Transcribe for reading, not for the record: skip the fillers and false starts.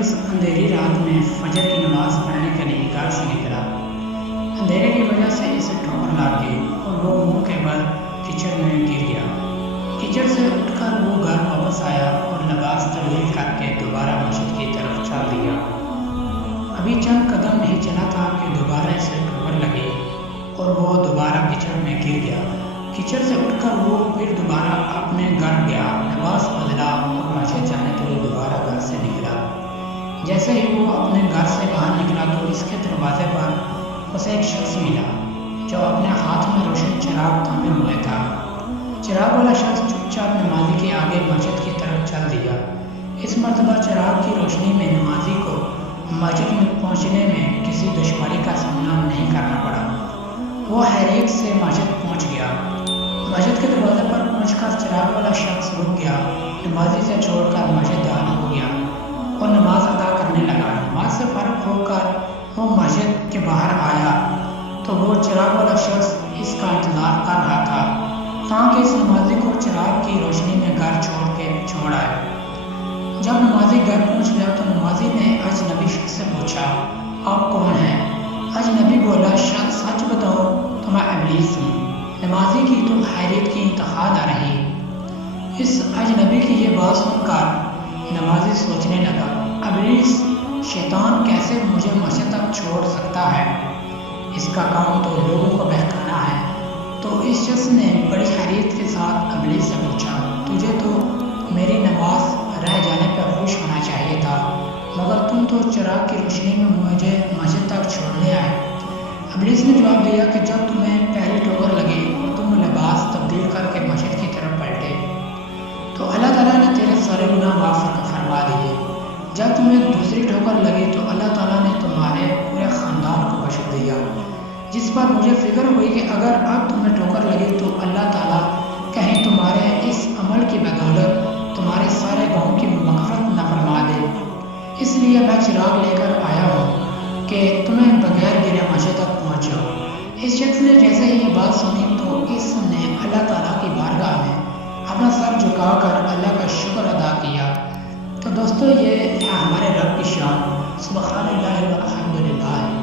شخص اندھیری رات میں فجر کی نماز پڑھنے کے لیے گھر سے نکلا۔ اندھیرے کی وجہ سے اسے ٹھوکر لگ گئی اور وہ منہ کے بل کیچڑ میں گر گیا۔ کیچڑ سے اٹھ کر وہ گھر واپس آیا اور لباس تبدیل کر کے دوبارہ مسجد کی طرف چل دیا۔ ابھی چند قدم نہیں چلا تھا کہ دوبارہ اسے ٹھوکر لگی اور وہ دوبارہ کیچڑ میں گر گیا۔ کیچڑ سے اٹھ کر وہ پھر دوبارہ اپنے گھر گیا، لباس بدلا اور مسجد جانے کے لیے دوبارہ گھر سے نکلا۔ جیسے ہی وہ اپنے گھر سے باہر نکلا تو اس کے دروازے پر اسے ایک شخص ملا جو اپنے ہاتھ میں روشن چراغ تھامے ہوئے تھا۔ چراغ والا شخص چپ چاپ نمازی کے آگے مسجد کی طرف چل دیا۔ اس مرتبہ چراغ کی روشنی میں نمازی کو مسجد میں پہنچنے میں کسی دشواری کا سامنا نہیں کرنا پڑا۔ وہ خیریت سے مسجد پہنچ گیا۔ مسجد کے دروازے پر پہنچ کر چراغ والا شخص رک گیا، نمازی سے چھوڑ کر مسجد داخل ہو گیا اور نماز ادا کرنے لگا۔ نماز سے فارغ ہو کر وہ مسجد کے باہر آیا تو وہ چراغ والا شخص اس کا انتظار کر رہا تھا تاکہ اس نمازی کو چراغ کی روشنی میں گھر چھوڑ آئے۔ جب نمازی گھر پہنچ گیا تو نمازی نے اجنبی شخص سے پوچھا، آپ کون ہیں؟ اجنبی بولا، سچ بتاؤ تو میں ابلیس ہوں۔ نمازی کی تو خیریت کی انتہا نہ رہی۔ اس اجنبی کی یہ بات سن کر نمازی سوچنے لگا، ابلیس شیطان کیسے مجھے مسجد تک چھوڑ سکتا ہے؟ اس کا کام تو لوگوں کو بہکانا ہے۔ تو اس شخص نے بڑی خیریت کے ساتھ ابلیس سے پوچھا، تجھے تو میری نماز رہ جانے پر خوش ہونا چاہیے تھا، مگر تم تو چراغ کی روشنی میں مجھے مسجد تک چھوڑنے آئے۔ ابلیس نے جواب دیا کہ جب تمہیں پہلی ٹھوکر لگی اور تم لباس تبدیل کر کے مسجد کی طرف پلٹے تو اللہ تعالیٰ نے تیرے سارے گناہ معاف فرما دیے۔ جب تمہیں دوسری ٹھوکر لگی تو اللہ تعالیٰ نے تمہارے پورے خاندان کو بخش دیا، جس پر مجھے فکر ہوئی کہ اگر اب تمہیں ٹھوکر لگی تو اللہ تعالیٰ کہیں تمہارے اس عمل کی بدولت تمہارے سارے گاؤں کی مغفرت نہ فرما دے، اس لیے میں چراغ لے کر آیا ہوں کہ تمہیں بغیر گرے مسجد تک پہنچو۔ اس شخص نے جیسے ہی یہ بات سنی تو اس نے اللہ تعالیٰ کی بارگاہ میں اپنا سر جھکا کر اللہ کا شکر ادا کیا۔ تو دوستو، یہ ہمارے رب کی شان، سبحان اللہ والحمد للہ۔